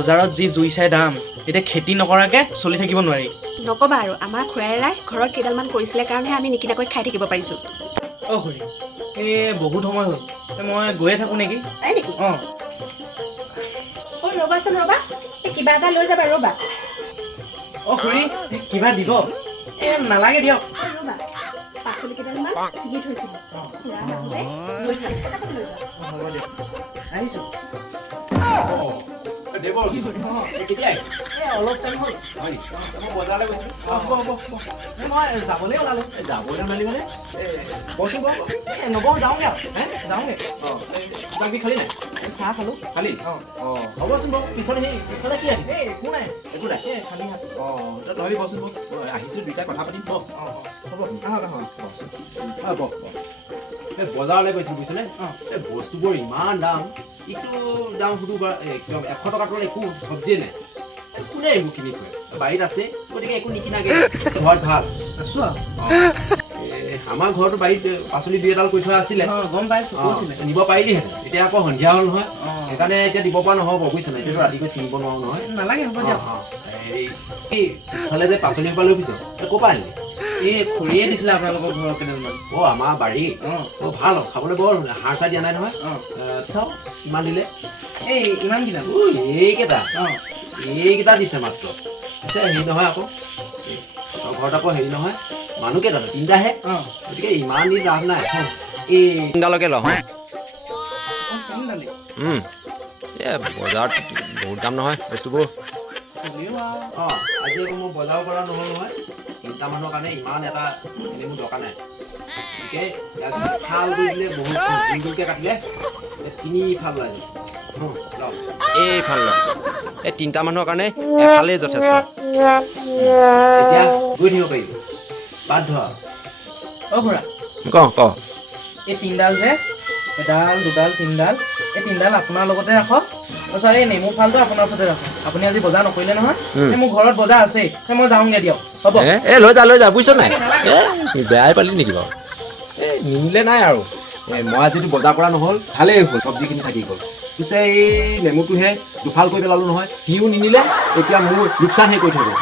বজাৰত যি জুই চাই দাম এতিয়া খেতি নকৰাকে চলি থাকিব নোৱাৰি নকবা আৰু আমাৰ খুৰাইৰাই ঘৰত কেইডালমান কৰিছিলে কাৰণেহে আমি নিকিনাকৈ খাই থাকিব পাৰিছোঁ অ খুৰী এই বহুত সময় হ'ল মই গৈয়ে থাকোঁ নেকি তাই নেকি অঁ ৰ'বাচোন ৰ'বা এই কিবা এটা লৈ যাবা ৰ'বা অ খুৰী কিবা দিব এই নালাগে দিয়ক ৰ'বা পাচলি কেইডালমান ছিগি থৈছিলোঁ খুৰা নাহোঁতে লৈ যাম পটাপট লৈ যাম হ'ব দিয়ক আহিছোঁ দেৱৰ কি কেতিয়া অলপ টাইম হ'ল হয় মই বজাৰলৈ গৈছিলোঁ হ'ব মই যাবলৈ ওলালোঁ যাবলৈ মালি মানে বচোন নবওঁ যাওঁগৈ আৰু যাওঁগৈ অঁ কিবা কিবি খালি নাই চাহ খালোঁ খালি অঁ অঁ হ'বচোন বাৰু পিছফালে কি আহিছে একো নাই একো নাই খালী হাত অঁ তই বচোন মোক আহিছোঁ দুইটাই কথা পাতিম বহ হ'ব আহক আহক এই বজাৰলৈ গৈছিলোঁ বুজিছেনে অঁ এই বস্তুবোৰ ইমান দাম ইটো দাম সুধো একদম 100 টকা তলত একো চব্জিয়ে নাই কোনে এইবোৰ কিনি থয় বাৰীত আছে গতিকে একো নিকিনাকৈ ঘৰত ভাল আছোঁ আৰু আমাৰ ঘৰতো বাৰীত পাচলি দুই এডাল কৰি থোৱা আছিলে অঁ গম পাইছোঁ কৈছিলে নিব পাৰিলিহেঁতেন এতিয়া আকৌ সন্ধিয়া হ'ল নহয় অঁ সেইকাৰণে এতিয়া দিব পৰা নহ'ব বুজিছে নাই এতিয়াতো ৰাতিকৈ ছিঙিব নোৱাৰো নহয় নালাগে হ'ব দিয়ক এই পিছফালে যে পাচলি সোপা লৈ গৈছ ক'ৰ পৰা আনিলি এই খুৰীয়ে দিছিলে আপোনালোকৰ ঘৰৰ কেইডালমান অঁ আমাৰ বাৰী অঁ অঁ ভাল খাবলৈ বৰ সাৰ চাৰ দিয়া নাই নহয় অঁ চাওক কিমান দিলে এই ইমান কিনা এইকেইটা অঁ এইকেইটা দিছে মাত্ৰ পিছে হেৰি নহয় আকৌ ঘৰত আকৌ হেৰি নহয় মানুহ কেইটা তিনিটাহে অঁ গতিকে ইমান দিন লাভ নাই এই তিনিটালৈকে লওঁ কম দালি এই বজাৰত বহুত দাম নহয় বস্তুবোৰ হ'লেও আৰু অঁ আজি আকৌ মোৰ বজাৰ কৰা নহ'ল নহয় তিনিটা মানুহৰ কাৰণে ইমান এটা এনেই মোৰ দৰকাৰ নাই গতিকে ইয়াক ফাল কৰি দিলে বহুত গোলকৈ কাটিলে তিনি ফাল ওলাই যাব এইফাল লওক এই তিনিটা মানুহৰ কাৰণে এফালেই যথেষ্ট এতিয়া গৈ থাকিব পাৰিব বাদ ধৰা অ' খুৰা ক এই তিনিডাল যে এডাল দুডাল তিনিডাল এই তিনিডাল আপোনাৰ লগতে ৰাখক তাৰপিছত এই নেমু ফালটো আপোনাৰ ওচৰতে ৰাখক আপুনি আজি বজাৰ নকৰিলে নহয় এই মোৰ ঘৰত বজাৰ আছেই সেই মই যাওঁগৈ দিয়ক হ'ব এই লৈ যা বুজিছ নাই বেয়াই পালি নেকি বাৰু এই নিনিলে নাই আৰু মই আজিতো বজাৰ কৰা নহ'ল ভালেই হ'ল চব্জিখিনি থাকি গ'ল পিছে এই নেমুটোহে দুফাল কৰি পেলালোঁ নহয় সিও নিনিলে এতিয়া মোৰ লোকচানহে কৰি থৈ গ'ল